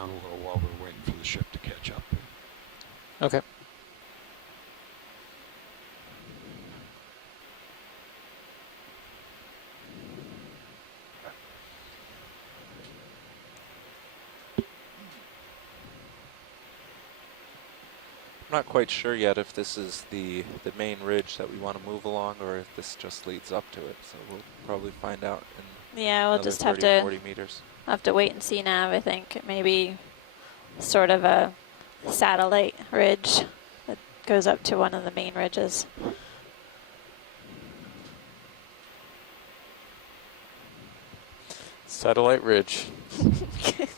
down a little while we're waiting for the ship to catch up. Okay. I'm not quite sure yet if this is the main ridge that we want to move along or if this just leads up to it. So we'll probably find out in Yeah, we'll another just 30 have to 40 meters. wait and see now. I think maybe sort of a satellite ridge that goes up to one of the main ridges. Satellite ridge.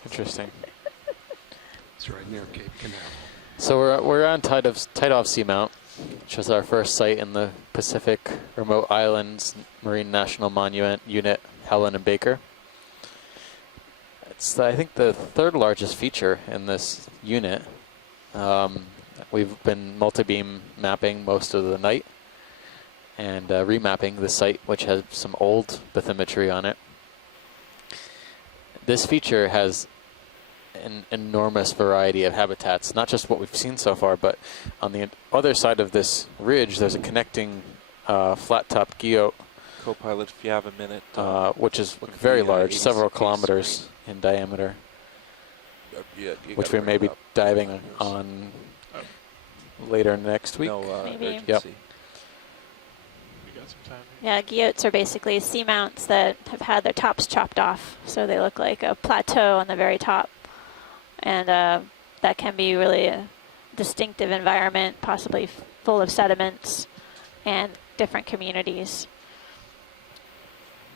Interesting. It's right near Cape Canaveral. So we're on tight off seamount, which is our first site in the Pacific Remote Islands Marine National Monument Unit, Helen and Baker. It's, I think, the third largest feature in this unit. We've been multi-beam mapping most of the night and remapping the site, which has some old bathymetry on it. This feature has an enormous variety of habitats, not just what we've seen so far, but on the other side of this ridge, there's a connecting flat-topped guyot. Co-pilot, if you have a minute. Which is very large, several kilometers in diameter, which we may be diving on later next week. No, Maybe. Yep. Yeah, guyots are basically seamounts that have had their tops chopped off, so they look like a plateau on the very top. And that can be really a distinctive environment, possibly full of sediments and different communities.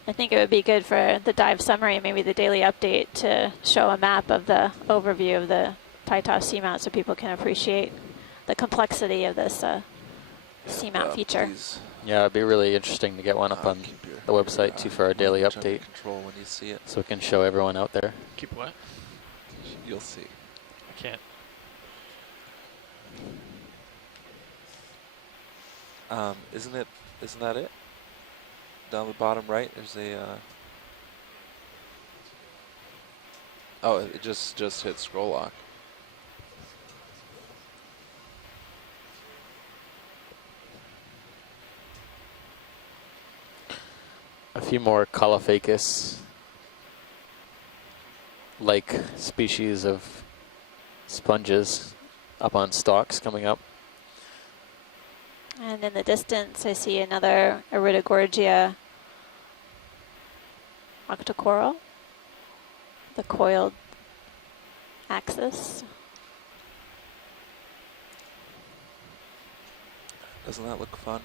I think it would be good for the dive summary, maybe the daily update, to show a map of the overview of the Taitao seamount so people can appreciate the complexity of this seamount feature. Please. Yeah, it'd be really interesting to get one up on the website too for our daily update, Control when you see it. so we can show everyone out there. Keep what? You'll see. I can't. Isn't that it? Down the bottom right, there's a. Oh, it just hit scroll lock. A few more Caulophacus like species of sponges up on stalks coming up. And in the distance, I see another Iridogorgia octocoral, the coiled axis. Doesn't that look fun?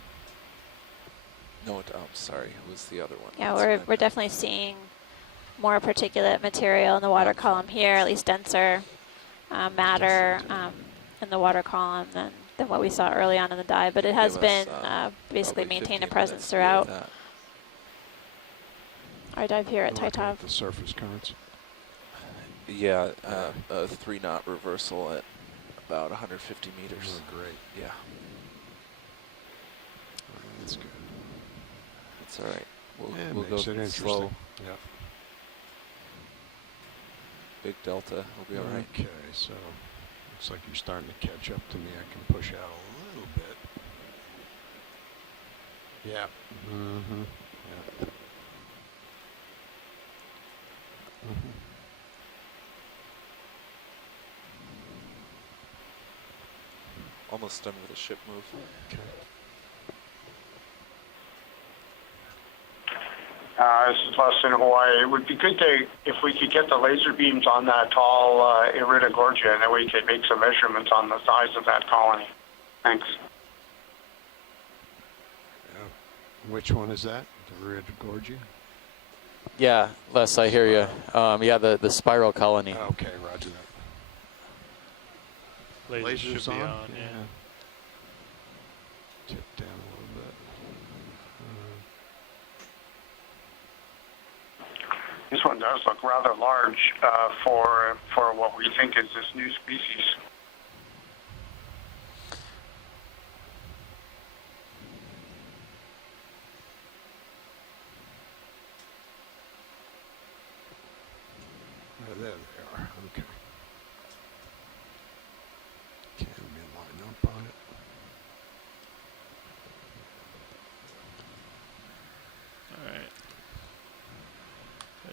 No, I'm sorry, it was the other one. Yeah, That's we're definitely seeing more particulate material in the water column here, at least denser matter in the water column than what we saw early on in the dive. But it has been basically maintained a presence throughout our dive here at Taitao. The surface currents. Yeah, a 3-knot reversal at about 150 meters. Oh, great. Yeah. That's good. That's all right. Yeah, We'll go makes it interesting. slow. Yeah. Big delta. We'll be all right. Okay, so looks like you're starting to catch up to me. I can push out a little bit. Yeah. Mm-hmm. Yeah. Mm-hmm. Almost done with the ship move. Okay. This is Les in Hawaii. It would be good if we could get the laser beams on that tall Iridogorgia, and then we could make some measurements on the size of that colony. Thanks. Which one is that? The Iridogorgia? Yeah, Les, I hear you. Yeah, the spiral colony. Okay, roger that. Lasers should be on, yeah. Tip down a little bit. This one does look rather large for what we think is this new species. There they are. Okay.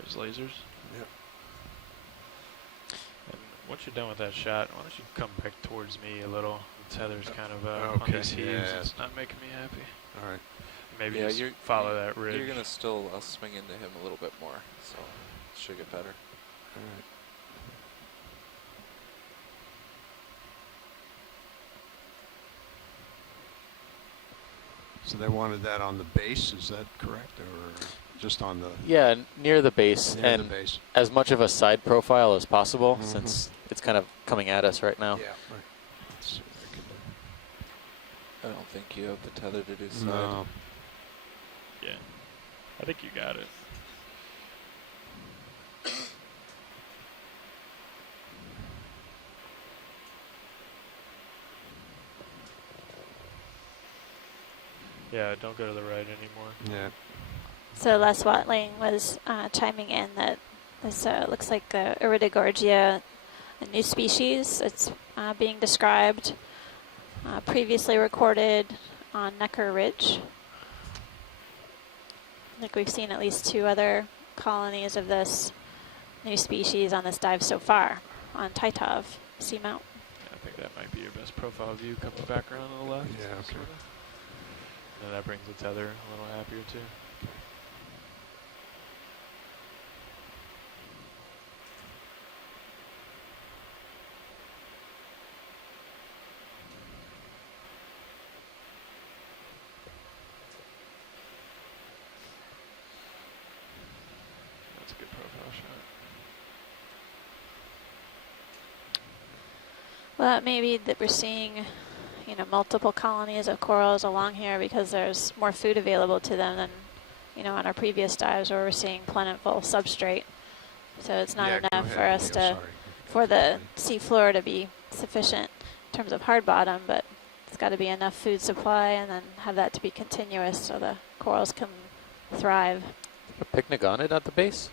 his lasers. Yep. And once you're done with that shot, why don't you come back towards me a little? The tether's kind of on Okay, these heaves. yeah. It's not making me happy. All right. Maybe Yeah, just you're- follow that ridge. You're gonna still swing into him a little bit more, so it should get better. All right. So they wanted that on the base, is that correct, or just on the Yeah, near the base, near and the base? as much of a side profile as possible, Mhm. since it's kind of coming at us right now. Yeah. Right. Let's see what I can do. I don't think you have the tether to do side. No. Yeah. I think you got it. Yeah, don't go to the right anymore. Yeah. So Les Watling was chiming in that this looks like Iridogorgia, a new species. It's being described, previously recorded on Necker Ridge. I think we've seen at least 2 other colonies of this new species on this dive so far on Titov Seamount. Yeah, I think that might be your best profile view coming back around on the left. Yeah, okay. sorta. And that brings the tether a little happier too. That's a good profile shot. Well, it may be that we're seeing, you know, multiple colonies of corals along here because there's more food available to them than, you know, on our previous dives where we're seeing plentiful substrate. So it's not Yeah, go enough for ahead, us Neil, to, sorry. for the sea floor to be sufficient in terms of hard bottom, but it's got to be enough food supply and then have that to be continuous so the corals can thrive. A picnic on it at the base?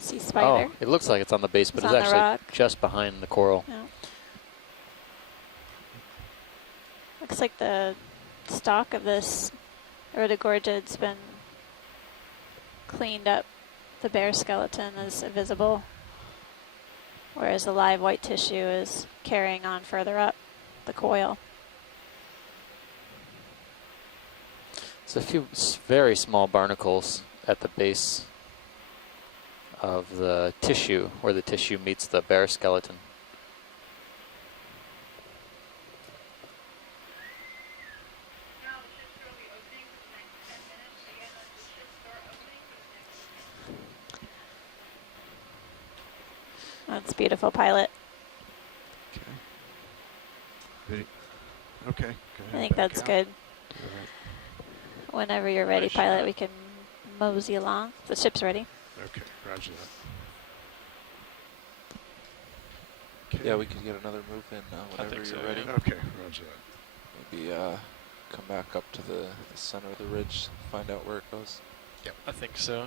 Sea spider. Oh, it looks like it's on the base, but It's it's on the actually rock. just behind the coral. Yeah. Looks like the stalk of this Iridogorgia has been cleaned up. The bare skeleton is visible, whereas the live white tissue is carrying on further up the coil. There's a few very small barnacles at the base of the tissue, where the tissue meets the bare skeleton. That's beautiful, pilot. Okay. Okay. Go ahead, I think back that's out. good. All right. Whenever you're ready, Nice pilot, shot. we can mosey along. The ship's ready. Okay, roger that. Okay. Yeah, we could get another move in whenever think you're so, ready. yeah. Okay, roger that. Maybe come back up to the center of the ridge, find out where it goes. I think so.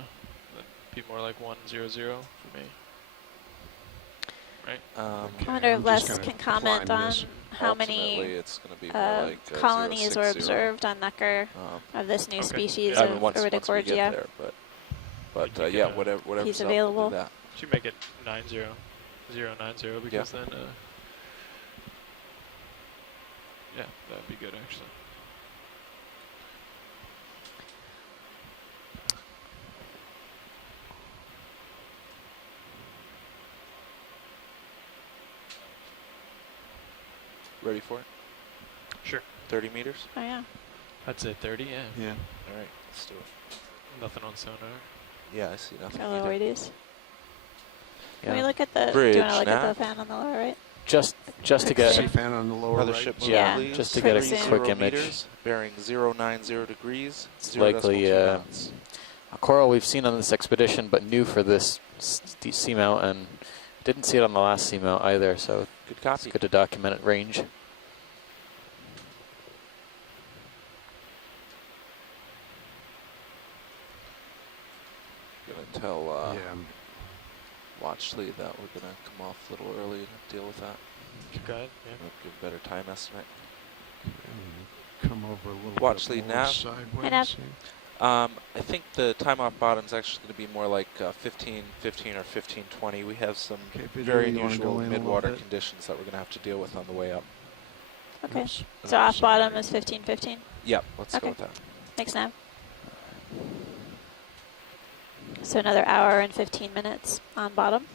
That'd be more like 1-0-0 for me. Right? Okay, I wonder I'm if just Les gonna can comment climb on this. how Ultimately, many it's going to be more like colonies were 060. observed on Necker Um, of this new Okay. species Yeah, I of mean, once we get Iridogorgia. there, but You yeah, can, whatever's he's up, we'll do available. that. Should make it 9-0, 0-9-0 because then, yeah, that'd be good actually. Ready for it? Sure. 30 meters? Oh yeah. I'd say 30, yeah. Yeah. All right, let's do it. Nothing on sonar. Yeah, I see nothing. Hello, either. ladies. Can we Yeah. look at the? Do Bridge you want to look at nav. the fan on the lower right? Just to get Sea fan on the lower Another right. ship, Yeah, please. just to get a 30 quick image. meters, bearing 090 degrees. It's 0.2 likely, knots. a coral we've seen on this expedition, but new for this seamount, and didn't see it on the last seamount either, so Good it's copy. good to document it range. Gonna tell Yeah. Watchley that we're gonna come off a little early and deal with that. Go ahead, yeah. We'll give a better time estimate. And come over a little Watch bit lead more nav. sideways. Hey, nav. here. I think the time off bottom is actually going to be more like 15-15 or 15-20. We have some Okay, video, very you wanna unusual go in a little mid-water bit? conditions that we're going to have to deal with on the way up. Okay. Oops. So Oh, off bottom sorry. is 15-15. Yep, let's Okay. go with that. Thanks, Nav. So another hour and 15 minutes on bottom.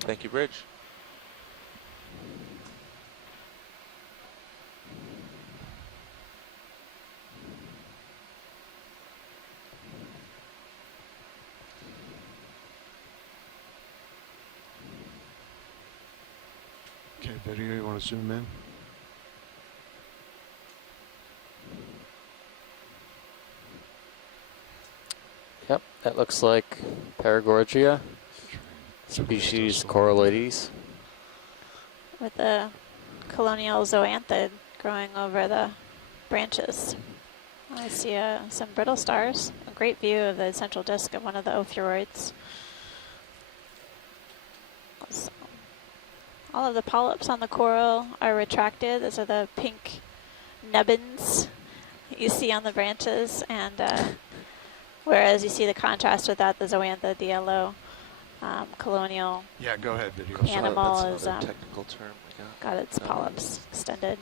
Thank you, Bridge. Okay, video, you want to zoom in? Yep, that looks like Paragorgia, species Corallites. With the colonial zoanthid growing over the branches. I see some brittle stars, a great view of the central disk of one of the ophiuroids. So, all of the polyps on the coral are retracted. Those are the pink nubbins you see on the branches, and whereas you see the contrast with that, the zoanthid, the yellow colonial Yeah, go ahead, video. So animal that's is another technical term we got. got its polyps extended.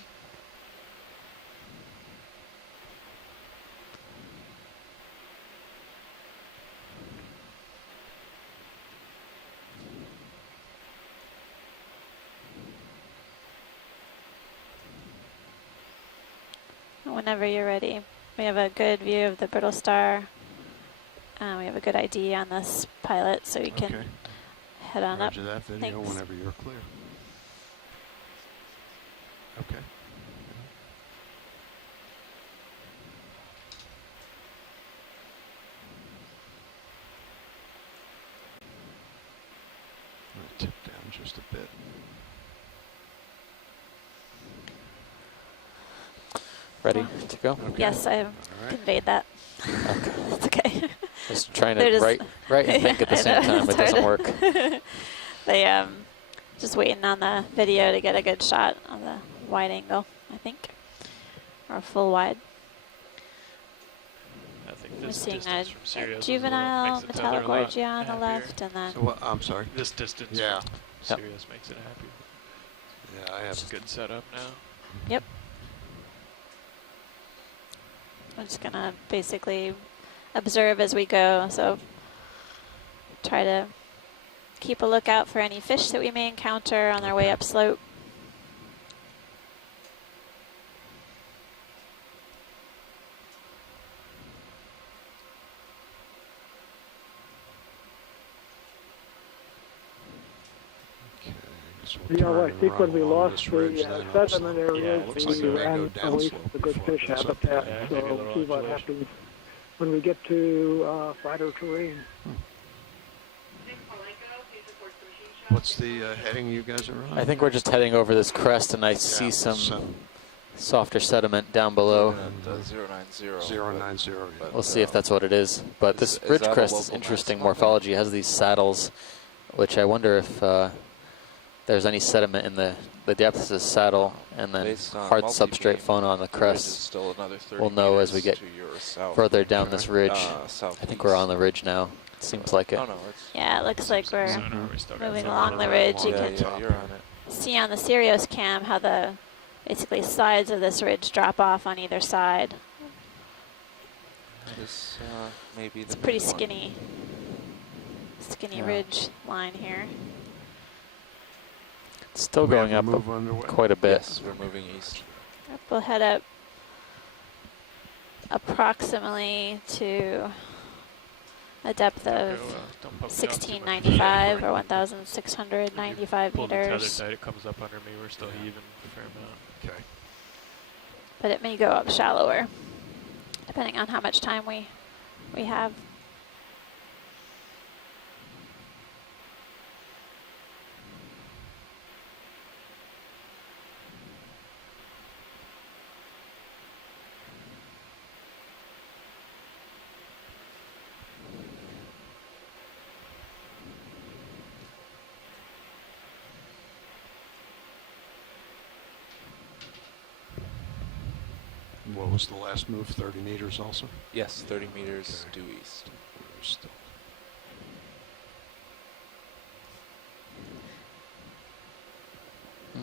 Whenever you're ready. We have a good view of the brittle star. We have a good ID on this pilot, so you can Okay. head on up. Roger that video Thanks. whenever you're clear. Okay. I'm gonna tip down just a bit. Ready to go? Okay. Yes, I All right. conveyed that. Okay. It's okay. Just trying They're to just- write and think at the I same know, time. It it's hard doesn't to- work. They just waiting on the video to get a good shot of the wide angle, I think, or full wide. I think We're this seeing distance from a Sirius juvenile makes the tether a lot Metallogorgia on the happier. left, and then So what? I'm sorry. This distance Yeah. from Yep. Sirius makes it happy. Yeah, I have. It's a good setup now. yep. I'm just gonna basically observe as we go. So try to keep a lookout for any fish that we may encounter on their way Okay. upslope. Okay, so we'll Yeah, turn well, I and think run when we along lost this ridge the then up sediment slope. Yeah, area, it looks like it we may go ran down away slope from the good before it fish goes up habitat, again. Yeah, so maybe a we'll little see what undulation. happens when we get to flatter terrain. What's the heading you guys are on? I think we're just heading over this crest, and I see Yeah, some softer sediment down below. And 090. 090. but, We'll see if that's what it is. But is- this is ridge that a crest is local interesting maximum? morphology. It has these saddles, which I wonder if there's any sediment in the depths of the saddle, and then Based on hard multi-beam, substrate fauna on the the ridge is crest. still another 30 We'll know as we meters get to your south. further down Okay. this ridge. Southeast. I think we're on the ridge now. It seems like it. Oh no, it's Yeah, it looks like we're So now we still got moving some along more the to ridge. run You along. can yeah, you're on it. see on the Sirius cam how the basically sides of this ridge drop off on either side. This may be It's the pretty main one. skinny Yeah. ridge line here. It's still We have going a up move underway. quite a bit. Yes, we're moving east. Yep, we'll head up approximately to a depth Don't of go, don't poke me off too much. 1695 or 1695 Pull the tether meters, tight, it comes up under me. We're still heaving a fair amount. Okay. but it may go up shallower depending on how much time we have. what was the last move? 30 meters also? Yes, 30 meters Okay. due east. Still. Hmm.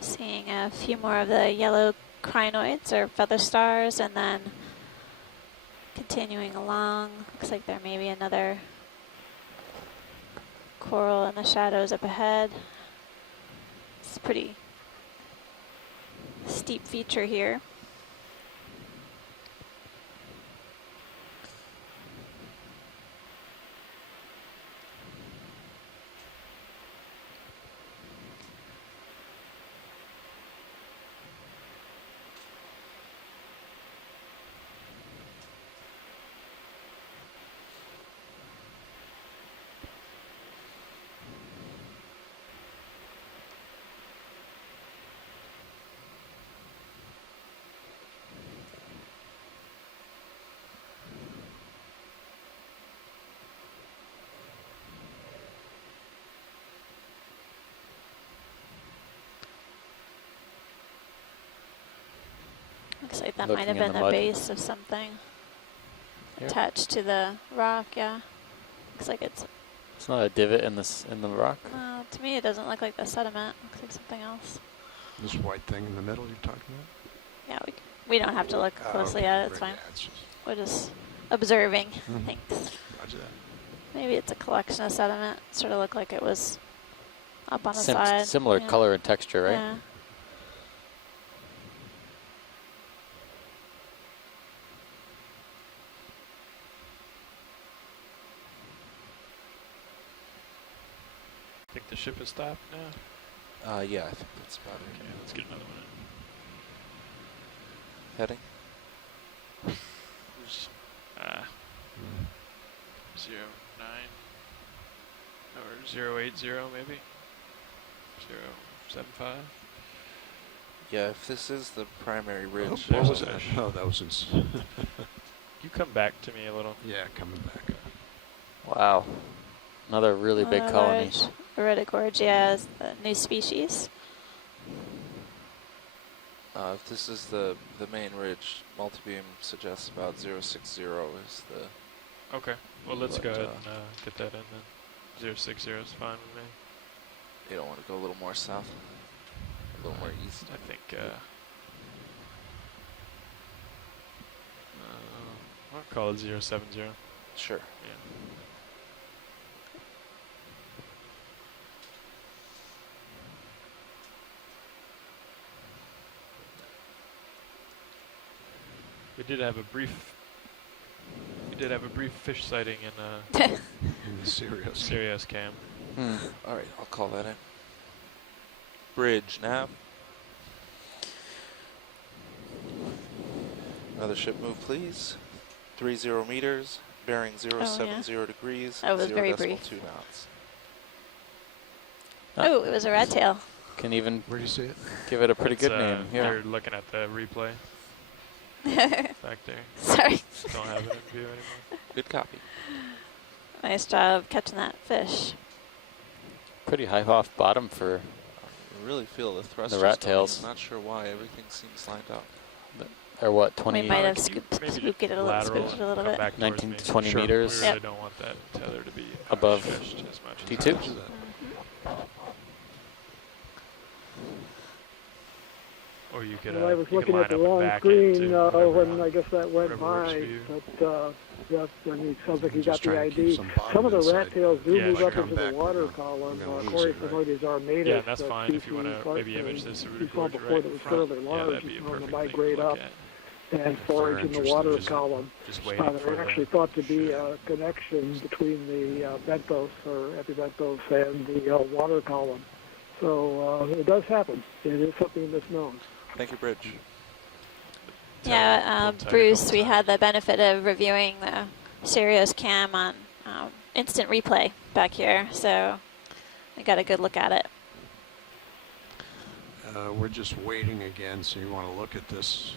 Seeing a few more of the yellow crinoids or feather stars, and then continuing along. Looks like there may be another coral in the shadows up ahead. It's a pretty steep feature here. Looks like that might have Looking in been the the mud. base of something Here. attached to the rock, yeah. Looks like it's, It's not a divot in this in the rock. to me it doesn't look like the sediment. Looks like something else. This white thing in the middle you're talking Yeah, we don't have to look about? closely Okay, at it, it's right, fine. yeah, it's just, We're just observing, Mhm. thanks. roger that. Maybe it's a collection of sediment. Sort of looked like it was up on the side. Similar yeah. color and texture, right? Yeah. Think the ship has stopped now? Yeah, I think that's about Okay, it. let's get another one Heading? in. Who's, 09 or 080 maybe? 075? Yeah, if this is the primary Oh, ridge. what there's was a that? fish. Oh, that was in. You come back to me a little. Yeah, coming back up. Wow. Another really big Another colony. large Iridogorgia is the new species. If this is the main ridge, multibeam suggests about 060 is the... Okay, well let's But, go ahead and get that in then. 060 is fine with me. You don't want to go a little more south? A little more east? I think, I'll call it 070. Sure. Yeah. We did have a brief fish sighting in In the Sirius. Sirius cam. Hmm. Alright, I'll call that in. Bridge, nav. Another ship move, please. 30 meters, bearing 070 degrees, That was 0 very decimal brief. 2 knots. Oh, it was a rat tail. Can even Where do you see it? give it a pretty It's, good name. You're Here. looking at the replay back there. Sorry. Don't have it in view anymore. Good copy. Nice job catching that fish. Pretty high off bottom for I really feel the thrust. rat tails. I'm not sure why everything seems lined up. or what 20 We might have Can you scooped maybe it a little, lateral scooped it a and little come bit. back towards 19 me? to 20 Sure. meters. We really Yep. don't want that tether to be Above fished as much. as T2? Roger that. Or you could, Well, I was you could looking line at the up and wrong back screen into when I guess that went whatever works by, for you. but yes, I mean, it sounds like you Just got the trying to keep ID. some bottom Some of the inside. rat tails do Yeah, move sure. up into the Come back, water we're gonna- column. we're gonna lose Corey it, right? Samoides are made Yeah, of and that's fine if you want to maybe image this you Iridogorgia saw right before in that was front. fairly Yeah, large, that'd be a you know, perfect to thing to migrate look up at. and forage in the interested, water just- column. Just waiting for They're the actually thought to be a connection between the benthos or epibenthos and the water column. So it does happen. It is something that's known. Thank you, Bridge. Yeah, Bruce, we had the benefit of reviewing the Sirius cam on instant replay back here, so we got a good look at it. We're just waiting again, so you want to look at this.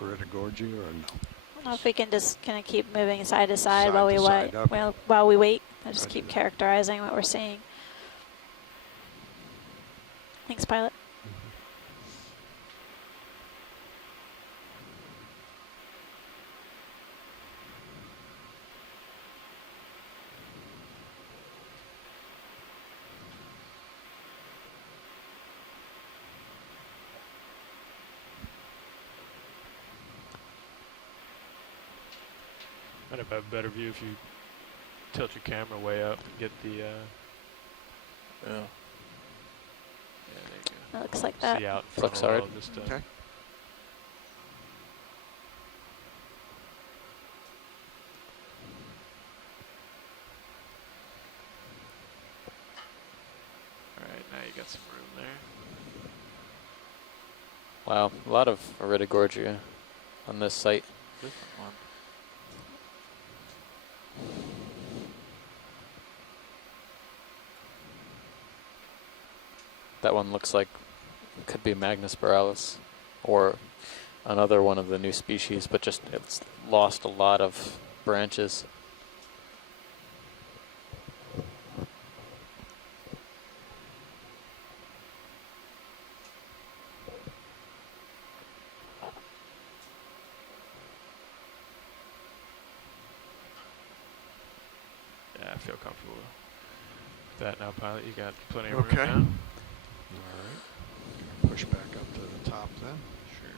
Iridogorgia or no? I don't know if we can just kind of keep moving side to side, Side while to we side, wait. okay. While we wait, I'll just Roger keep that. characterizing what we're seeing. Thanks, pilot. Might have a better view if you tilt your camera way up and get the Yeah. yeah, there you It looks like go. that. See out in front Looks a little, alright. just Okay. Alright, now you got some room there. Wow, a lot of Iridogorgia on this site. Different one. That one looks like it could be Magnus borealis or another one of the new species, but just it's lost a lot of branches. Yeah, I feel comfortable with that now, pilot. You got plenty of Okay. room All right. Push back up to the top then. now. Sure.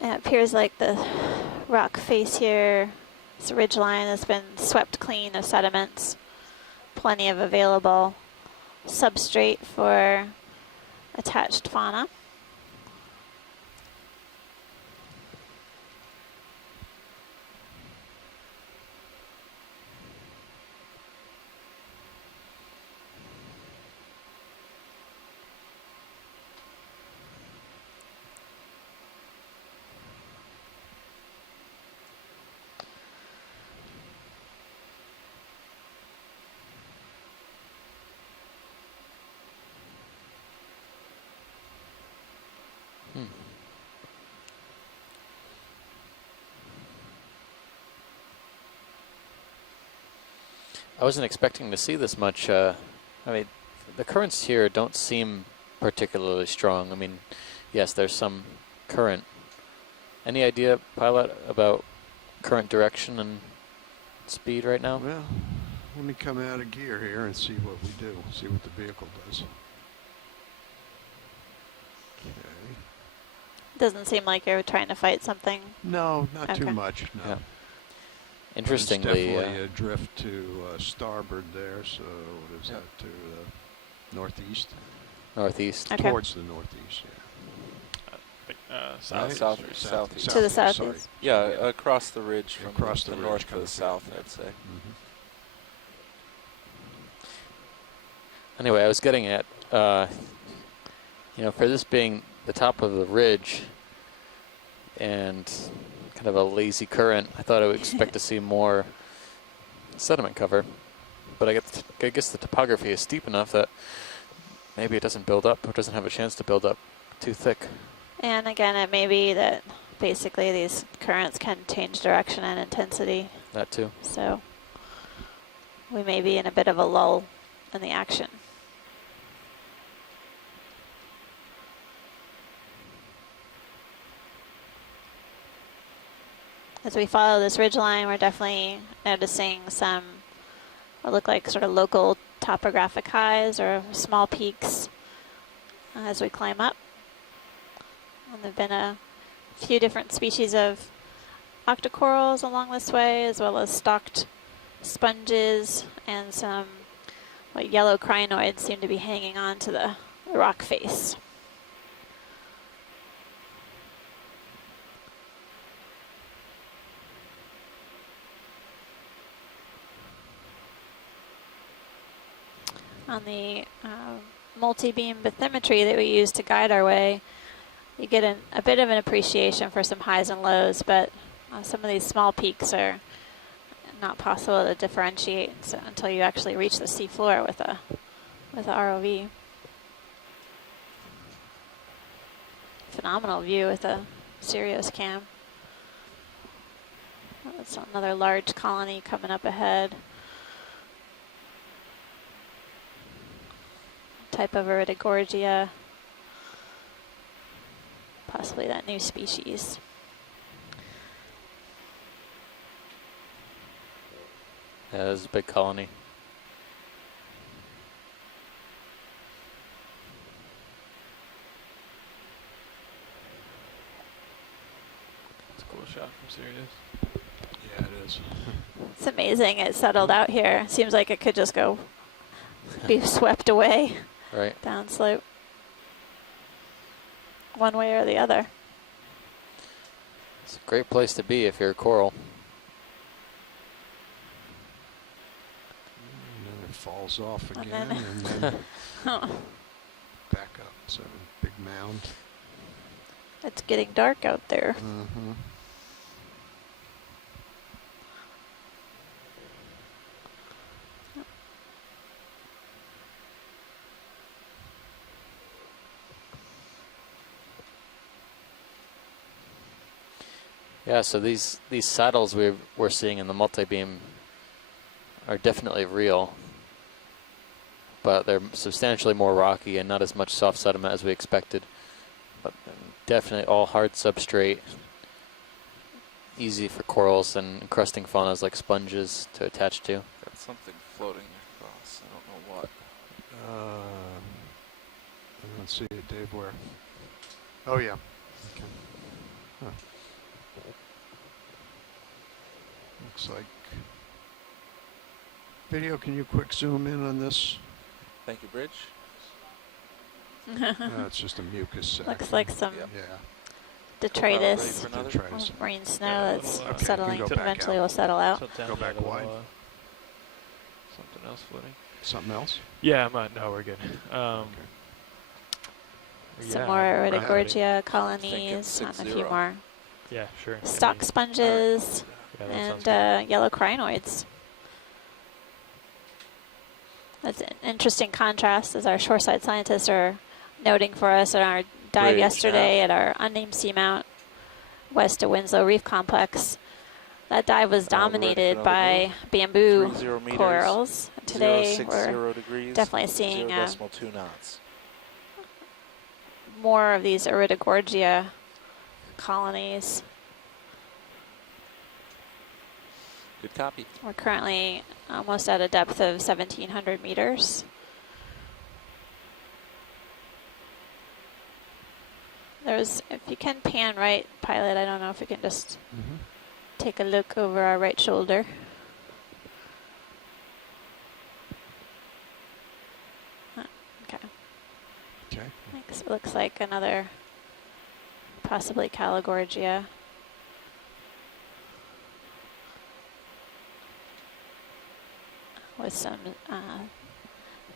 It appears like the rock face here, this ridge line has been swept clean of sediments. Plenty of available substrate for attached fauna. Hmm. I wasn't expecting to see this much. I mean, the currents here don't seem particularly strong. I mean, yes, there's some current. Any idea, pilot, about current direction and speed right now? Well, let me come out of gear here and see what we do. See what the vehicle does. Okay. Doesn't seem like you're trying to fight something. No, not too Okay. much. No. Yeah. But Interestingly, it's definitely a drift to starboard there. So what is Yeah. that, to the northeast? northeast. Okay. Towards the northeast. Yeah. South. Right? Southeast. To the sorry. southeast. Yeah, across the ridge from Across the the ridge north to coming the through, south, yeah. I'd say. Mhm. Anyway, I was getting at, you know, for this being the top of the ridge and kind of a lazy current, I thought I would expect to see more sediment cover. But I guess the topography is steep enough that maybe it doesn't build up or doesn't have a chance to build up too thick. And again, it may be that basically these currents can change direction and intensity. That too. So we may be in a bit of a lull in the action. As we follow this ridgeline, we're definitely noticing some what look like sort of local topographic highs or small peaks as we climb up. And there have been a few different species of octocorals along this way, as well as stalked sponges, and some yellow crinoids seem to be hanging on to the rock face. on the multi-beam bathymetry that we use to guide our way, you get a bit of an appreciation for some highs and lows, but some of these small peaks are not possible to differentiate until you actually reach the seafloor with a ROV. Phenomenal view with a Sirius cam. That's another large colony coming up ahead. Type of Iridogorgia. Possibly that new species. Yeah, this is a big colony. It's a cool shot from Sirius. Yeah, it is. It's amazing it settled out here. Seems like it could just go be swept away Right. downslope. One way or the other. It's a great place to be if you're a coral. And then it falls off And again, then- and then back up. So big mound. It's getting dark out there. Mm-hmm. Yeah, so these saddles we're seeing in the multi-beam are definitely real, but they're substantially more rocky and not as much soft sediment as we expected. But definitely all hard substrate, easy for corals and encrusting faunas like sponges to attach to. Got something floating across. I don't know what. I don't see it, Dave. Where? Oh yeah. Okay. Huh. Looks like. Video, can you quick zoom in on this? Thank you, Bridge. It's just a mucus sac. Looks like some Yep. Yeah. detritus, For another? Detritus. marine snow Yeah, that's okay, we settling. go back Eventually out. will settle out. Tilt down Go a back little, wide. Something else floating. Something else? Yeah, no, we're good. Some yeah, more I'm ready. Iridogorgia colonies on a few 6-0. more Yeah, sure. stock sponges Yeah, that sounds and yellow crinoids. That's an interesting contrast, as our shoreside scientists are noting for us on our dive Bridge, yesterday at our unnamed seamount west of Winslow Reef Complex. That dive was ready for dominated another by bamboo 30 meters, corals. Today 060 we're degrees, definitely seeing 0.2 knots. more of these Iridogorgia colonies. Good copy. We're currently almost at a depth of 1,700 meters. There's, if you can pan right, pilot, I don't know if we can just Mm-hmm. take a look over our right shoulder. Okay, Okay. thanks. It looks like another possibly Calogorgia. With some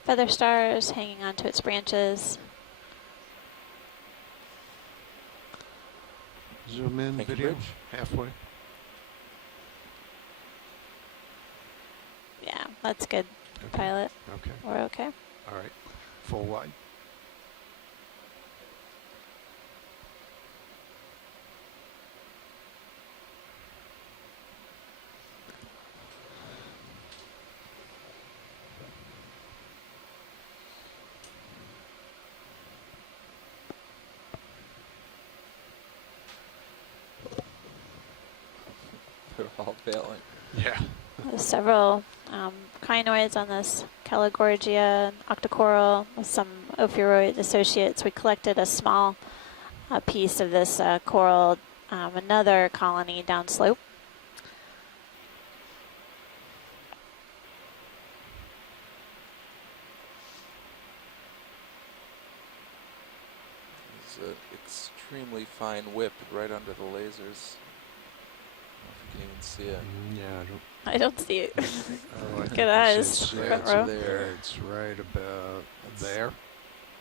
feather stars hanging onto its branches. Zoom in, Thank you, video. Bridge. Halfway. Yeah, that's good, Okay. pilot. Okay. We're okay. All right. Full wide. They're all failing. Yeah. There's several crinoids on this Calogorgia, octocoral, with some ophiuroid associates. We collected a small piece of this coral, another colony downslope. It's an extremely fine whip right under the lasers. can even see it. Yeah, I don't. I don't see it. Oh, I think Good it's- eyes, it's- front it's row. there. It's right about That's- there.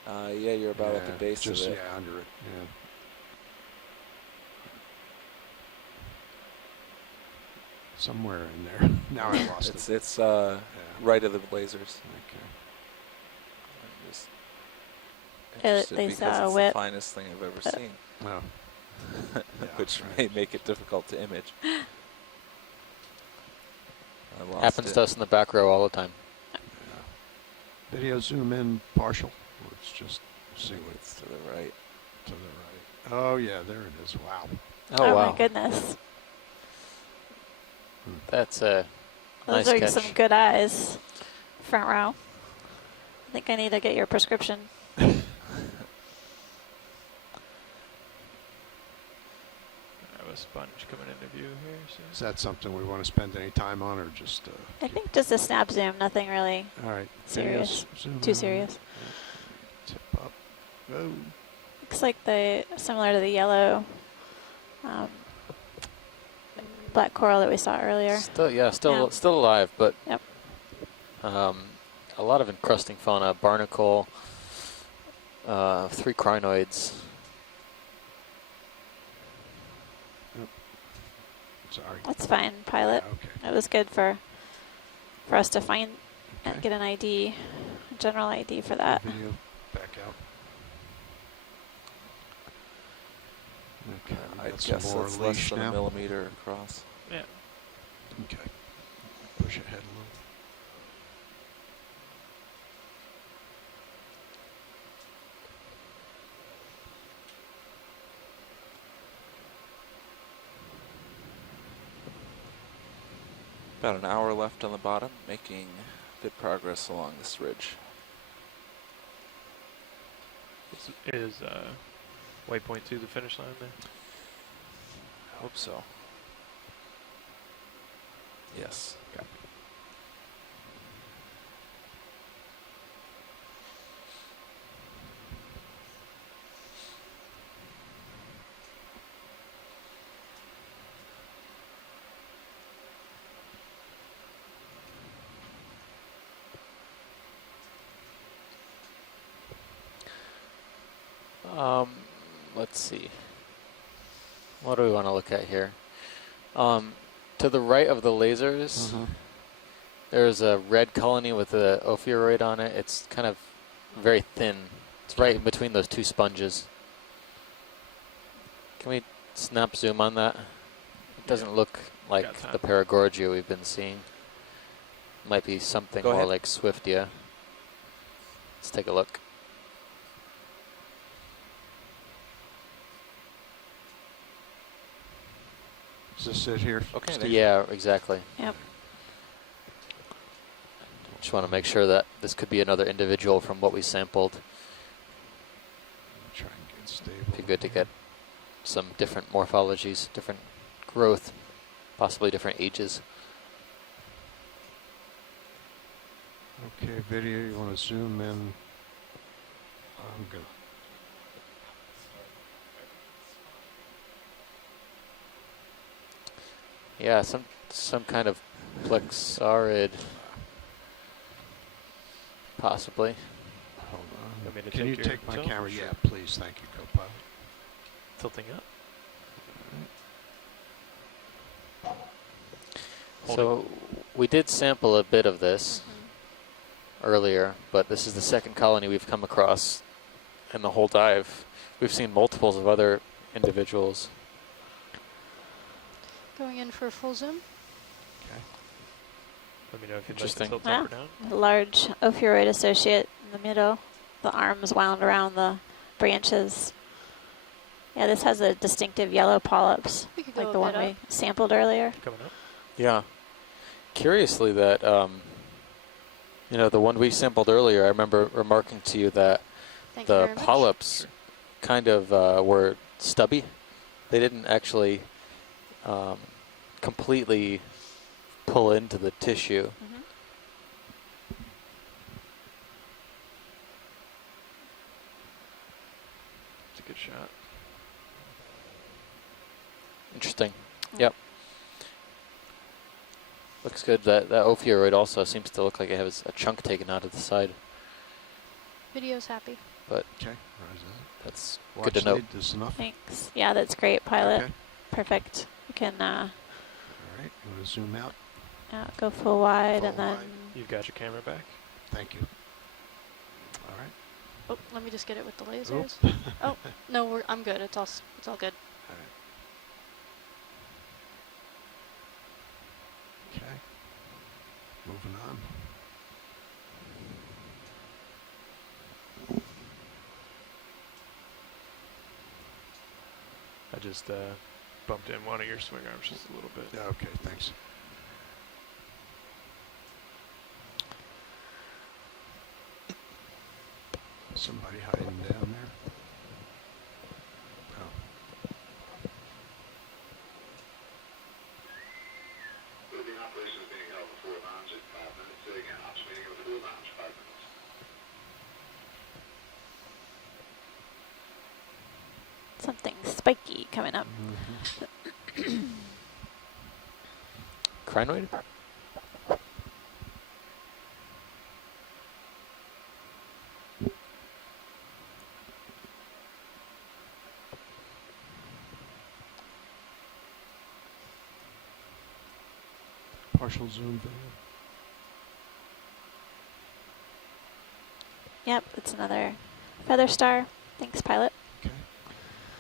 Yeah, you're about at the Yeah, base just, of it. Yeah, under it. Yeah. Somewhere in there. Now I lost it. It's Yeah. right of the lasers. Okay. I'm just They interested saw because a it's whip. the finest thing I've ever seen, Oh. which right. may make it difficult to image. I lost Happens it. to us in the back row all the time. Yeah. Video zoom in partial. Let's just see what It's to the right. to the right. Oh yeah, there it is. Wow. Oh, my wow. goodness. That's a Those nice are catch. some good eyes. Front row. I think I need to get your prescription. I have a sponge coming into view here. Is So. that something we want to spend any time on, or just? I think just a snap zoom, nothing really All right. serious. Videos, zoom too in. serious. Tip up. Oh. Looks like similar to the yellow black coral that we saw earlier. Still, Yeah. still alive, but Yep. a lot of encrusting fauna, barnacle, 3 crinoids. Sorry. That's fine, pilot. Yeah, okay. It was good for us to find Okay. and get an ID, a general ID for that. Video back out. Okay. we I got some guess more it's less leash than now. a millimeter across. Yeah. Okay. Push ahead a little. About an hour left on the bottom, making good progress along this ridge. Is waypoint to the finish line there? Hope so. Yes. Let's see. What do we want to look at here? To the right of the lasers, there's a red colony with a ophiuroid on it. It's kind of very thin. It's right in between those 2 sponges. Can we snap zoom on that? It doesn't look like Got time. the Paragorgia we've been seeing. Might be something Go more ahead. like Swiftia. Let's take a look. Is this it here? Okay, Steve? there. Yeah, exactly. Yep. Just want to make sure that this could be another individual from what we sampled. Try and get stable. Be good to get some different morphologies, different growth, possibly different ages. Okay, video. You want to zoom in? I'm gonna. Yeah, some kind of plexaurid, possibly. Hold on. Want me to Can you take your take my tilt? camera? Sure. Yeah, please. Thank you, co-pilot. Tilting up. So we did sample a bit of this earlier, but this is the second colony we've come across in the whole dive. We've seen multiples of other individuals. Going in for a full zoom. Okay. Let me know if you'd like to Interesting. tilt Yeah. up or down. A large ophiuroid associate in the middle. The arms wound around the branches. Yeah, this has a distinctive yellow polyps, We could go like a the one bit we up. sampled earlier. Coming up. Yeah. Curiously that, the one we sampled earlier, I remember remarking to you that Thank you the very much. polyps kind of were stubby. They didn't actually completely pull into the tissue. Mhm. It's a good shot. Interesting. Mm. Yep. Looks good. That ophiuroid also seems to look like it has a chunk taken out of the side. Video's happy. Okay, roger that. That's Watch good to know. lead is enough. Thanks. Yeah, that's great, pilot. Okay. Perfect. You can All right, you want to zoom out? go full wide Full and then. wide. You've got your camera back. Thank you. All right. Oh, let me just get it with the Oop. lasers. Oh, no, I'm good. It's all good. All right. Okay. Moving on. I just bumped in one of your swing arms just a little bit. Yeah, okay, thanks. Somebody hiding down there. Oh. Building operations being held before launch in 5 minutes. Say again, ops meeting before launch, 5 minutes. Something spiky coming up. Crinoid? Partial zoom video. Yep, it's another feather star. Thanks, pilot. Okay.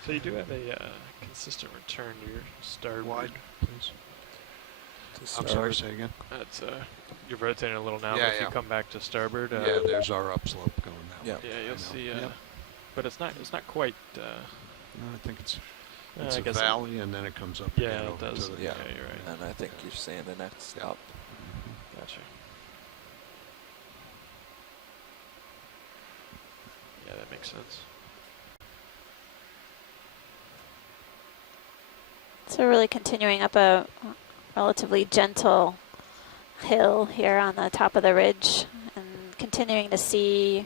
So you do have a consistent return to your starboard. Wide, please. To I'm sorry, starboard. say again. That's you're rotating a little now. Yeah, but if yeah. you come back to starboard, Yeah, there's our upslope going that Yeah. way. yeah, I you'll know. see. Yep. But it's not quite. No, I think it's I a guess valley and then it comes up yeah, again it over does. to the Yeah, Yeah. you're right. And I think you're saying the next stop. Gotcha. Yeah, that makes sense. So we're really continuing up a relatively gentle hill here on the top of the ridge and continuing to see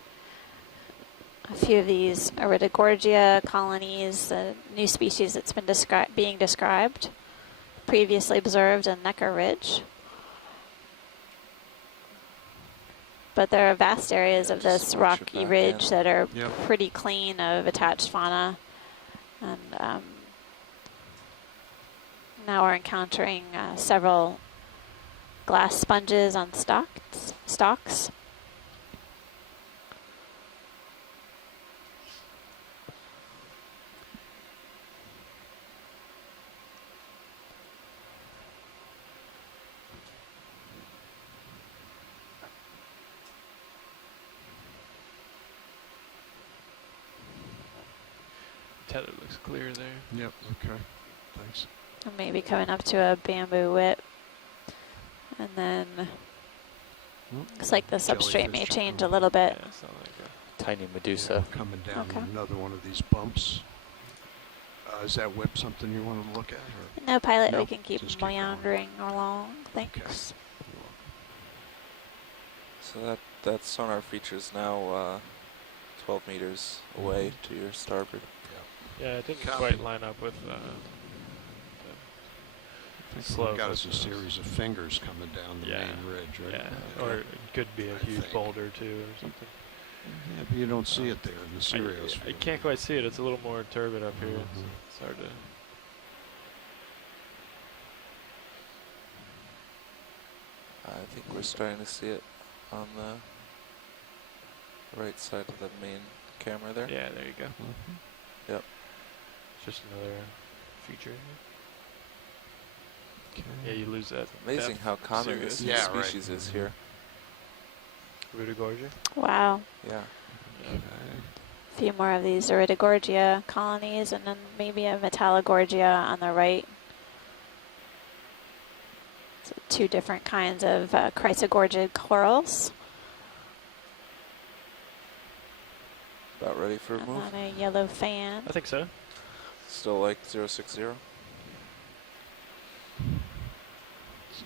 a few of these Iridogorgia colonies, a new species that's been being described, previously observed in Necker Ridge. But there are vast areas Yeah, of just this watch your rocky back ridge end. that are Yep. pretty clean of attached fauna. And now we're encountering several glass sponges on stalks. Tether looks clear there. Yep, okay. Thanks. And maybe coming up to a bamboo whip. And then looks like the substrate may Jellyfish change a jumping. little bit. Yeah, it's not like Tiny Yeah, Medusa. coming down Okay. another one of these bumps. Is that whip something you want to look at? Or? No, pilot, we Nope, can keep just keep going. meandering along. Thanks. So that sonar features now 12 meters away to your starboard. yeah, it didn't Copy. quite line up with I think Slope we've got us a of those. series of fingers coming down the Yeah. main ridge, right? yeah, or it could be a I huge think. boulder too or something. Yeah, but you don't see it there in the serials. I can't quite see it. It's a little more turbid up here. Mhm. It's hard to. I think we're starting to see it on the right side of the main camera there. Yeah, there you go. Mhm. Yep. It's just another feature. Okay. Yeah, you lose that. Amazing depth how common this serious. Yeah, right. species is here. Rudogorgia. Wow. Yeah. Yeah. Okay. A few more of these Iridogorgia colonies, and then maybe a Metallogorgia on the right. So two different kinds of chrysogorgid corals. About ready for a And move. then a yellow fan. I think so. Still like 060.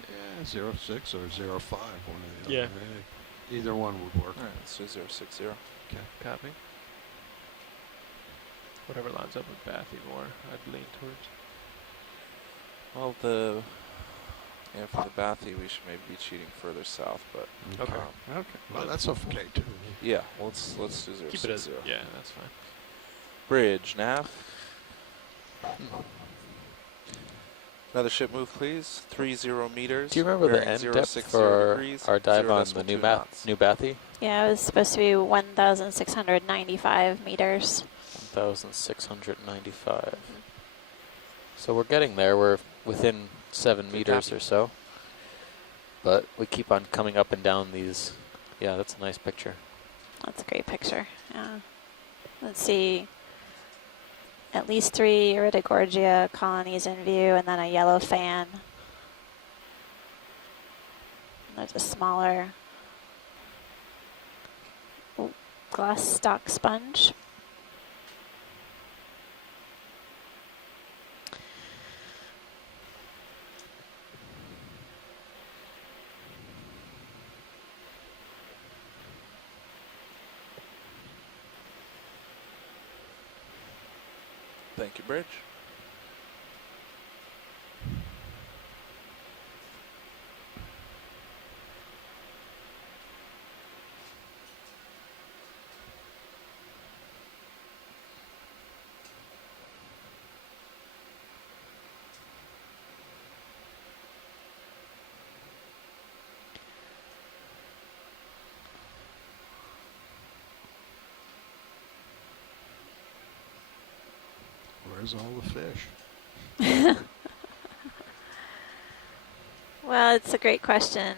Yeah, 06 or 05, one of the Yeah. other. Either one would work. All right, let's do 060. Okay. Copy. Whatever lines up with Bathy more, I'd lean towards. Well, the And for the bathy, we should maybe be cheating further south, but Okay. Okay. Well, that's okay too. yeah, let's do 060. Keep it as yeah, that's fine. Bridge, nav. Another ship move, please. 30 meters. Do you remember the bearing end 060 depth for degrees, our dive on the 0.2 knots. new bathy? Yeah, it was supposed to be 1,695 meters. 1,695. So we're getting there. We're within 7 meters or so. But we keep on coming up and down these. Yeah, that's a nice picture. That's a great picture. Yeah. Let's see. At least 3 Iridogorgia colonies in view, and then a yellow fan. And there's a smaller glass stock sponge. Thank you, Bridge. Where's all the fish? Well, it's a great question,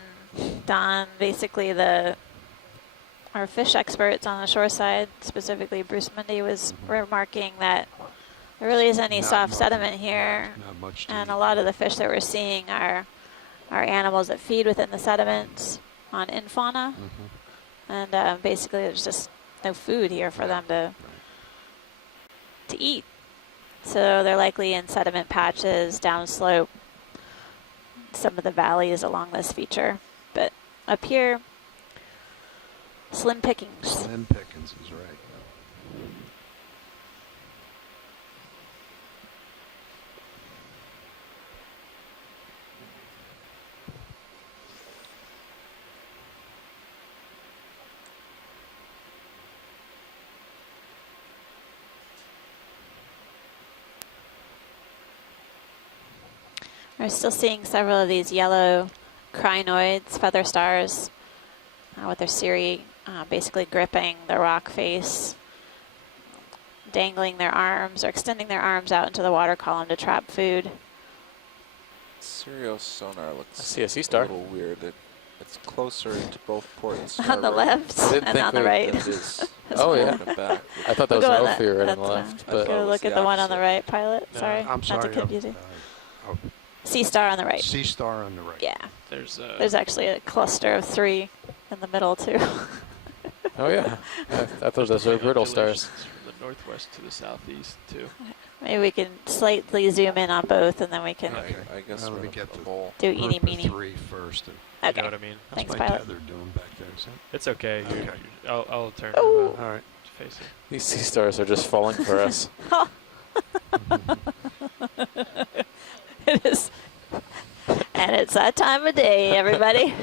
Don. Basically, our fish experts on the shore side, specifically Bruce Mundy, was remarking that there really isn't any Not soft much. sediment here, Not much to and eat. a lot of the fish that we're seeing are animals that feed within the sediments on infauna, and basically there's just no food here for them to eat. So they're likely in sediment patches, downslope, some of the valleys along this feature. But up here, slim pickings. Slim pickings is right. We're still seeing several of these yellow crinoids, feather stars, with their cirri basically gripping the rock face, dangling their arms or extending their arms out into the water column to trap food. Sirius sonar looks I see a sea a star. little weird. It's closer to both port and star On the right left I didn't and think on the we- right. than it is Oh, yeah. walking it back. I thought that was We'll an go with that. Ophir right on the That's, left. I But thought it Go was look the at the one on the opposite. right, pilot. No, Sorry, I'm not sorry. too confusing. Oh, Sea star on the right. sea star on the right. Yeah, There's actually a cluster of 3 in the middle too. oh yeah, I thought those were brittle stars. From the northwest to the southeast too. Maybe we can slightly zoom in on both, and then we can Okay. I guess Now let we're me in get a the bowl. do eeny Purpose meeny. 3 first. And You Okay, know what I mean? that's thanks, my pilot. tether doing back there, is it? It's okay. Okay. I'll turn Oh. to All right. face it. These sea stars are just falling for us. It is, and it's that time of day, everybody.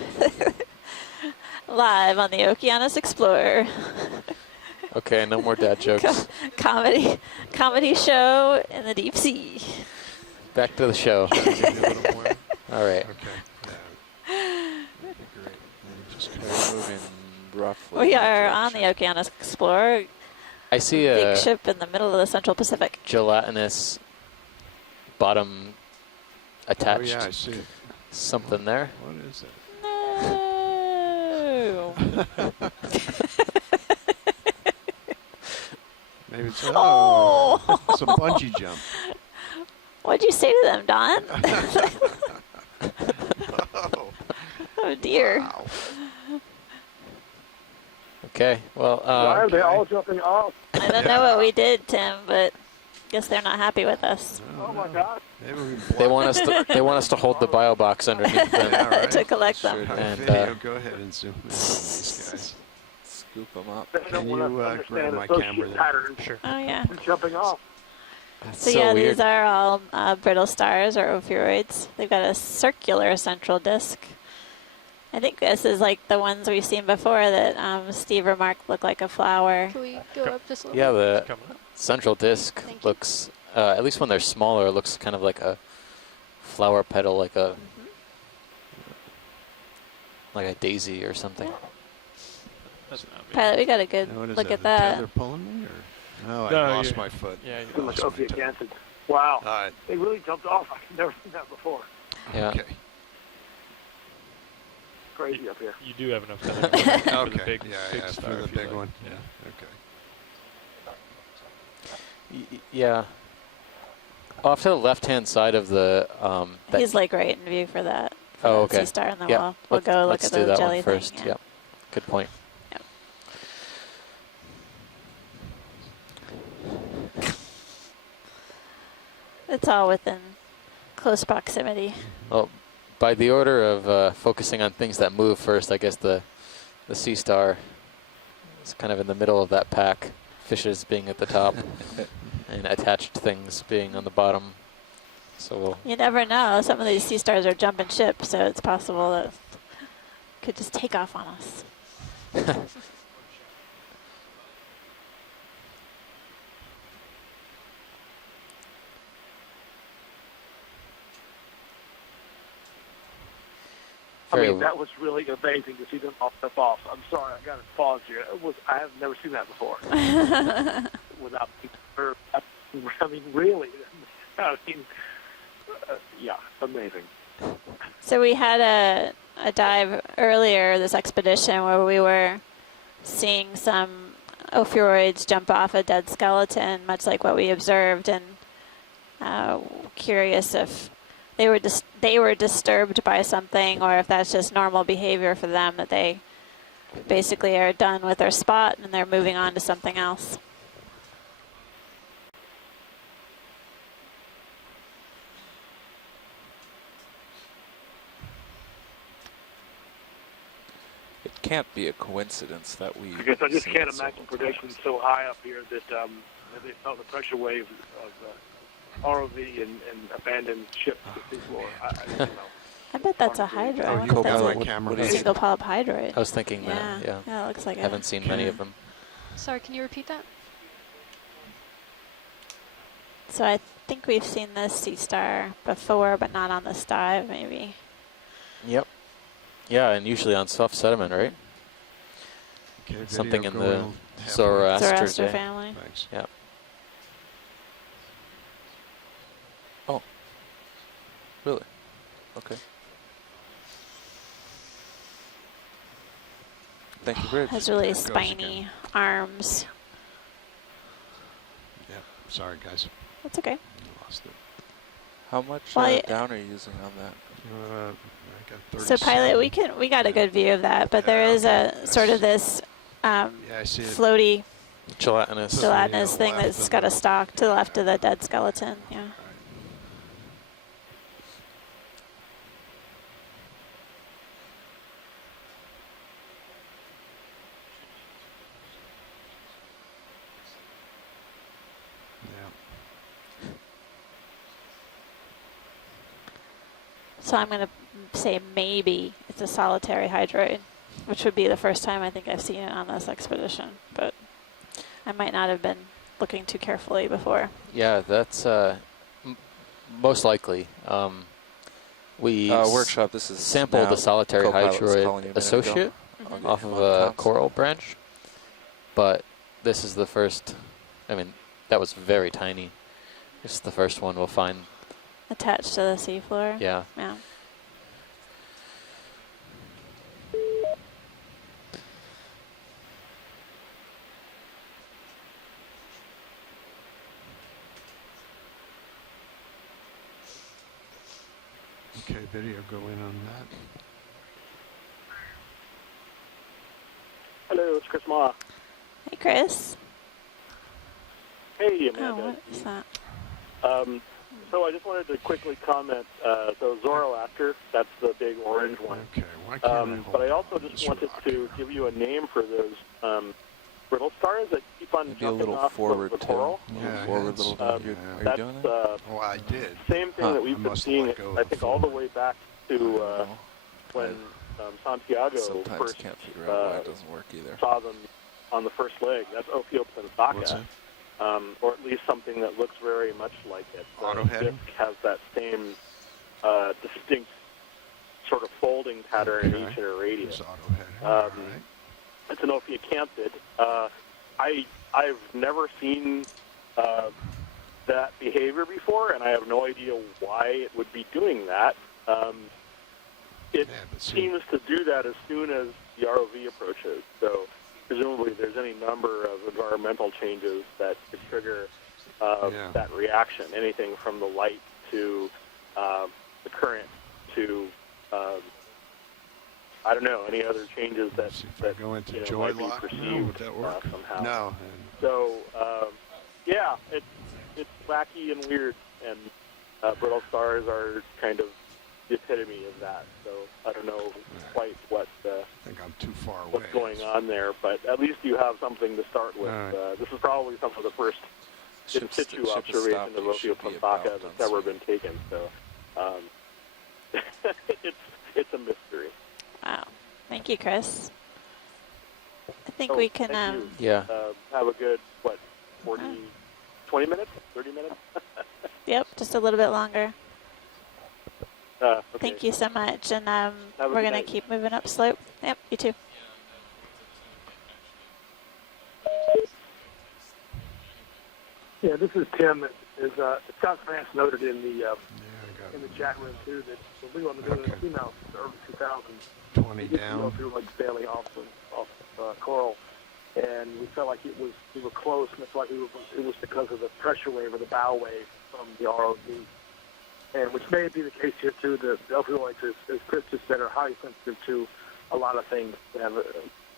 Live on the Okeanos Explorer. Okay, no more dad jokes. comedy show in the deep sea. Back to the show. Give you a little more. All right. Okay. Great. Let me just We're moving roughly. We in that are on the direction. Okeanos Explorer, I see big a ship in the middle of the Central Pacific. gelatinous bottom Oh, attached yeah, I see it. something there. What is it? No. Maybe it's Oh. it's a bungee jump. What'd you say to them, Don? Oh, Oh dear. wow. Okay, well, Why are they all jumping off? I don't know what we did, Tim, but guess they're not happy with us. Oh my God! Maybe we they want us to hold the bio box underneath them. Yeah, right. To collect them. Sure. On And, video, go ahead and zoom in on these guys. Scoop them up. They Can don't want you to grab understand my associate camera there? patterns Sure. Oh yeah. and jumping off. That's So, so yeah, weird. these are all brittle stars or ophiuroids. They've got a circular central disk. I think this is like the ones we've seen before that Steve remarked look like a flower. Can we go up just a little Yeah, bit? It's coming up. central disc Thank you. looks, at least when they're smaller, it looks kind of like a flower petal, like a daisy or something. That's not me. Pilot, we got a good Now, what is look that, at the that. tether pulling me, or? No, I No, lost you're- my foot. Yeah, I you lost Philadelphia my tether. Kansas. Wow. All right. They really jumped off. I've never seen that before. Yeah. Okay. Crazy up here. You do have enough tether for the Okay. big, yeah, big yeah, star for the if you big like. one. Yeah. Okay. Yeah. Off to the left-hand side of the, that He's like right in view for that. For Oh, that okay. sea star on the Yeah, wall. We'll let's- go look let's at do the that jelly one first. thing. Yep. Good point. It's all within close proximity. Well, by the order of focusing on things that move first, I guess the sea star is kind of in the middle of that pack. Fishes being at the top, and attached things being on the bottom. So we'll. You never know. Some of these sea stars are jumping ship, so it's possible that it could just take off on us. I Very mean, that was really amazing to see them all step off. I'm sorry, I got to pause here. I have never seen that before. Without, I mean, really. I mean, yeah, amazing. So we had a dive earlier this expedition where we were seeing some ophiuroids jump off a dead skeleton, much like what we observed, and curious if they were disturbed by something, or if that's just normal behavior for them, that they basically are done with their spot and they're moving on to something else. It can't be a coincidence that we. I guess I just seen can't it imagine several predictions times. so high up here that they felt the pressure wave of ROV and abandoned ship to the seafloor. I don't know. I bet that's a hydra. Oh, I you wonder if got that's my what- camera. what a is back. it? single polyp hydroid. I was thinking Yeah, that. Yeah. yeah, it looks like Haven't seen many of them. Sorry, can you repeat that? So I think we've seen this sea star before, but not on this dive, maybe. Yep. Yeah, and usually on soft sediment, right? Okay, video Something in going the halfway. Zoroaster. Zoroaster Day. family. Thanks. Yep. Really? Okay. Thank you, Bridge. Has really There it goes spiny again. arms. Yeah. Sorry, guys. That's okay. I lost it. How much Well, down are you using on that? I got So 37. pilot, we got a good view of that, but there is Yeah, a sort of this Yeah, I see it. floaty Gelatinous. So- gelatinous the thing left that's of got the- a stalk to the left of the dead skeleton. Yeah. Yeah. So I'm going to say maybe it's a solitary hydroid, which would be the first time I think I've seen it on this expedition, but I might not have been looking too carefully before. Yeah, that's most likely. We Workshop, this is sampled now a solitary co-pilot was calling you a hydroid minute associate ago. Mhm. off of One a constant. coral branch, but this is the first. I mean, that was very tiny. This is the first one we'll find. Attached to the seafloor. Yeah. Yeah. Okay, video going on that. Hello, it's Chris Ma. Hey, Chris. Hey, Oh, Amanda. what is that? So I just wanted to quickly comment. So Zoroaster, that's the big orange one. Okay, why can't I hold But I also this just wanted rock? to give you a name for those brittle stars that keep on Maybe a jumping little off forward the too. coral. A little Yeah, forward, it's- little. Um, Are you that's doing that? Oh, I did. same thing Huh. that we've I been must have seeing, let go I of think, the all the forward. way back I to don't know. when Santiago Sometimes first can't figure out why uh, it doesn't work either. saw them on the first leg. That's What's Ophiopensaka, that? or at least something that looks very much like it. The Auto heading? disc has that same distinct sort of folding pattern in Okay. each inner radius. It's auto heading. All right. It's an Ophiocanthid. I've never seen that behavior before, and I have no idea why it would be doing that. It Yeah, but see, seems to do that as soon as the ROV approaches. So presumably there's any number of environmental changes that could trigger Yeah. that reaction. Anything from the light to the current to I don't know, any other changes that, see if that I go into might joy be lock now, perceived would that work? somehow. No. So yeah, it's wacky and weird, and brittle stars are kind of the epitome of that. So I don't know quite what I think I'm too far away. what's going on there, but at least you have something to start with. All right. This is probably some of the first in situ observation of Ophiopansaka that's ever been taken. So it's a mystery. Wow. Thank you, Chris. I think Oh, we can. thank you. Yeah. Have a good 20 minutes, 30 minutes. Yep, just a little bit longer. Okay. Thank you so much, and a we're good gonna night. keep moving up slope. Yep, you too. Yeah, this is Tim. As Scott France noted in the Yeah, I in the got chat room too, that when we were on the moon in the females in the early 2000s, 20 we just go down. through like sailing off coral, and we felt like we were close, and it's like it was because of the pressure wave or the bow wave from the ROV, and which may be the case here too. The opioids, as Chris just said, are highly sensitive to a lot of things. They have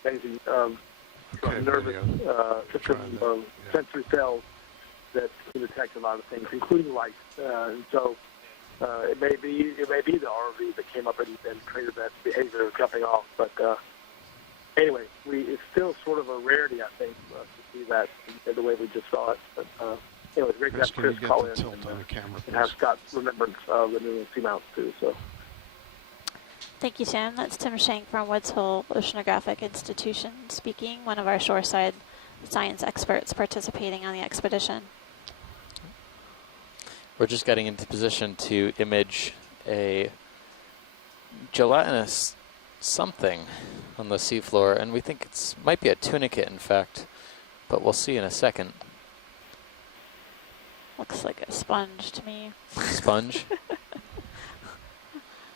amazing Okay, nervous video. system Trying to- yeah. sensory cells that can detect a lot of things, including light. And so it may be the ROV that came up and created that behavior of jumping off. But anyway, it's still sort of a rarity, I think, to see that in the way we just saw it. But anyway, it's great to Chris, have can you Chris get call the in tilt on the camera, and have please? Scott's remembrance of the new seamounts too. So. Thank you, Tim. That's Tim Shank from Woods Hole Oceanographic Institution speaking, one of our shoreside science experts participating on the expedition. We're just getting into position to image a gelatinous something on the seafloor, and we think it's might be a tunicate, in fact, but we'll see in a second. Looks like a sponge to me. Sponge.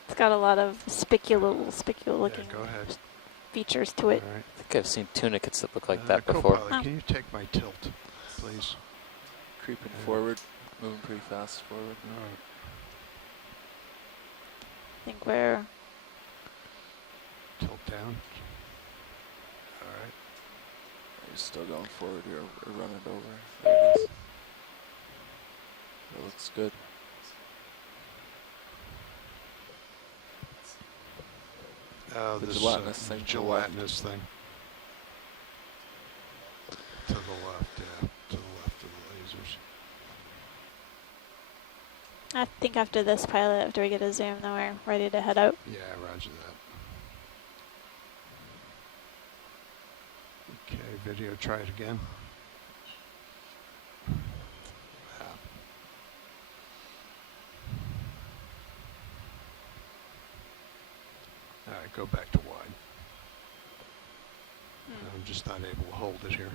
It's got a lot of spicular Yeah, looking go ahead. features to it. All right. I think I've seen tunicates that look like that before. Co-pilot, Oh. can you take my tilt, please? Creeping Yeah. forward, moving pretty fast forward. All right. I think we're Tilt down. All right. You're still going forward here, or run it over. There it is. That looks good. The This gelatinous thing to the left. gelatinous thing. To the left, yeah. To the left of the lasers. I think after this pilot, after we get a zoom, then we're ready to head out. Yeah, roger that. Okay, video, try it again. Yeah. All right, go back to wide. I'm just not able to hold it here.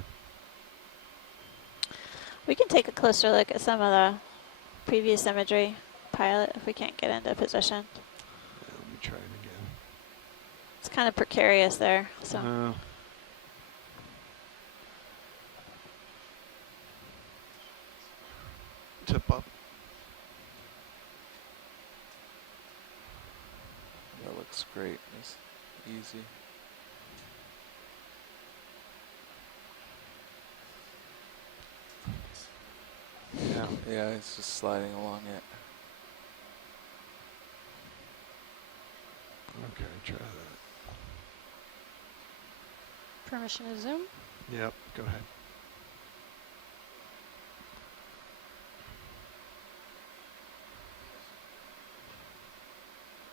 We can take a closer look at some of the previous imagery pilot if we can't get into position. Yeah, let me try it again. It's kind of precarious there, so. Tip up. That looks great. It's easy. Yeah. Yeah, it's just sliding along it. Okay, try that. Permission to zoom? Yep, go ahead.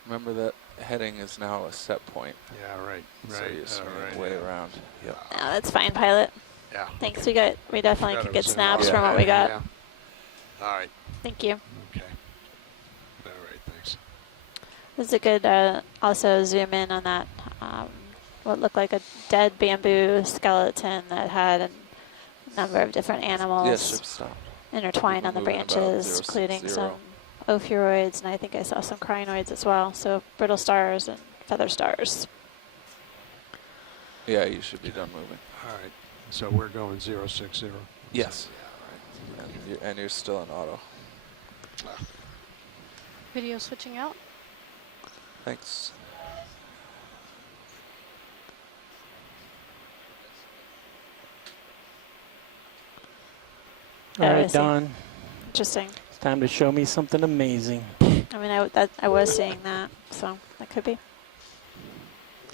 Remember that heading is now a set point. Yeah, right. So you're swinging way around. Yep. No, that's fine, pilot. Yeah. Thanks. Okay. We definitely Forgot could it get was in snaps auto from what we heading, got. yeah. All right. Thank you. Okay. All right, thanks. This is a good also zoom in on that what looked like a dead bamboo skeleton that had a number of different animals Yes, ship stopped. intertwined People on the moving about branches, including 060. some ophiuroids, and I think I saw some crinoids as well. So brittle stars and feather stars. Yeah, you should be done moving. All right. So we're going 060. Yes. Yeah, right. And you're still in auto. Video switching out. Thanks. Oh, All I right, see. Don, Interesting. it's time to show me something amazing. I mean, I was seeing that, so that could be.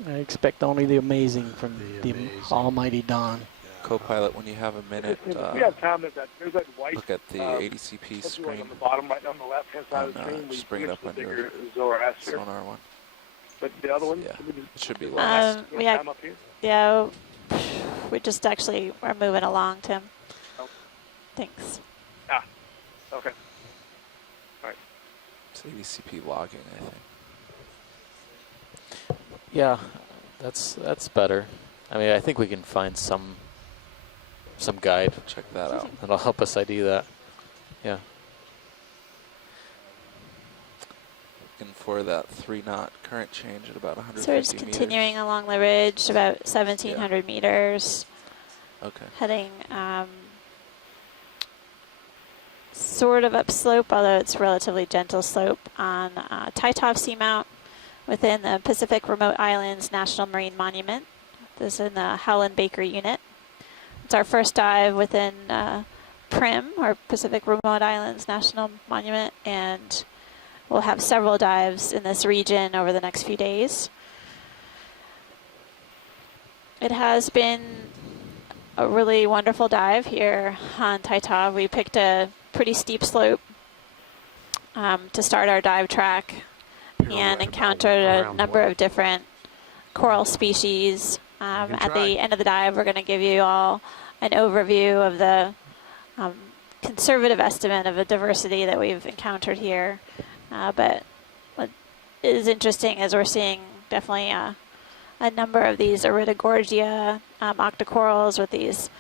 I expect only the amazing from The the amazing. almighty Don. Co-pilot, when you have a minute, If we have time, there's that white look at the ADCP what's the one screen on the bottom right on the left-hand side of the and, screen. just bring it up the on your bigger Zoroaster. sonar one. But the other one, Yeah, should we just it should be do last. last Yeah. time up here? Yeah, we just actually are moving along, Tim. Oh. Thanks. Okay. It's ADCP logging, I think. Yeah, that's better. I mean, I think we can find some guide Check that out. that'll help us ID that. Yeah. Looking for that 3-knot current change at about 150 So we're just continuing along the ridge, about 1,700 meters, Okay. heading sort of upslope, although it's relatively gentle slope on Taitov Seamount within the Pacific Remote Islands National Marine Monument. This is in the Howland Baker unit. It's our first dive within PRIM, or Pacific Remote Islands National Monument, and we'll have several dives in this region over the next few days. It has been a really wonderful dive here on Taitov. We picked a pretty steep slope to start our dive track and encountered a number of different coral species. At the end of the dive, we're going to give you all an overview of the conservative estimate of the diversity that we've encountered here. But what is interesting is we're seeing definitely a number of these Iridogorgia octocorals with these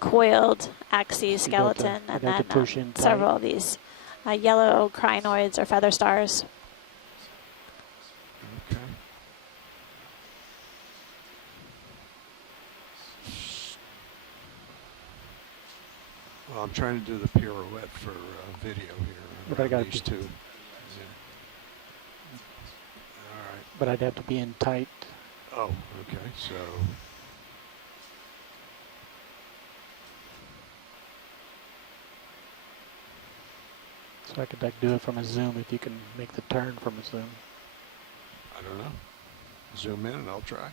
coiled axes skeleton, and then several of these yellow crinoids or feather stars. Okay. Well, I'm trying to do the pirouette for video here. But I got these two. Yeah. All right. But I'd have to be in tight. Oh, okay. So So I could like do it from a zoom if you can make the turn from a zoom. I don't know. Zoom in and I'll try.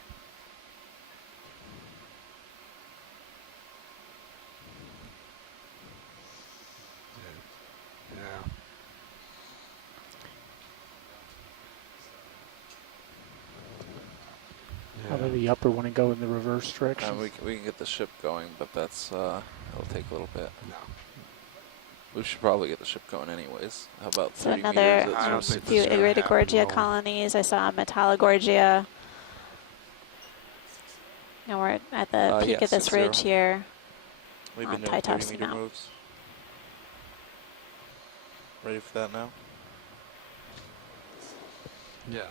Yeah. How about the upper one and go in the reverse direction? We can get the ship going, but that's it'll take a little bit. No. We should probably get the ship going anyways. How about So 30 another meters? I don't think few this is gonna happen Iridogorgia though. colonies. I saw Metallogorgia. And we're at the peak yeah, of this 60. ridge here. We've on been doing Taitov 30 meter Seamount. moves. Ready for that now? Yeah.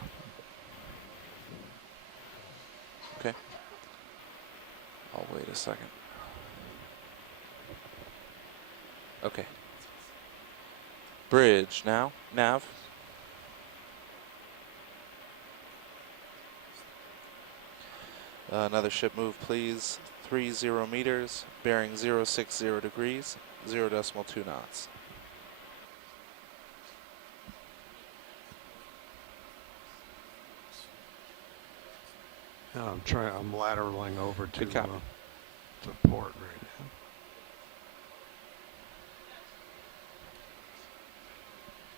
Okay. I'll wait a second. Okay. Bridge now. Nav. Another ship move, please. 30 meters, bearing 060 degrees, 0.2 knots. I'm lateraling over to Good copy. the port right